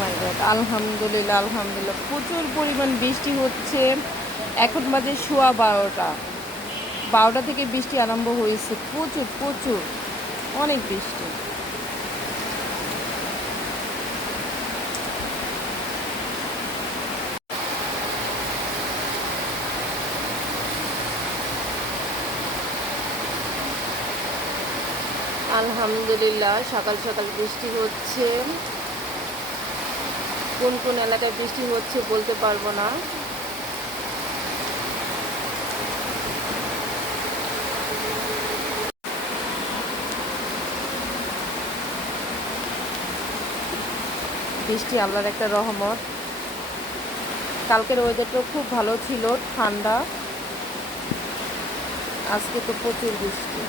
মাই god, আলহামদুলিল্লাহ আলহামদুলিল্লাহ, প্রচুর পরিমাণ বৃষ্টি হচ্ছে। এখন বাজে সোয়া 12টা, 12টা থেকে বৃষ্টি আরম্ভ হয়েছে। প্রচুর প্রচুর অনেক বৃষ্টি। আলহামদুলিল্লাহ সকাল সকাল বৃষ্টি হচ্ছে। কোন কোন এলাকায় বৃষ্টি হচ্ছে বলতে পারবো না। বৃষ্টি আল্লাহর একটা রহমত। কালকের ওয়েদারটাও খুব ভালো ছিল, ঠান্ডা। আজকে তো প্রচুর বৃষ্টি।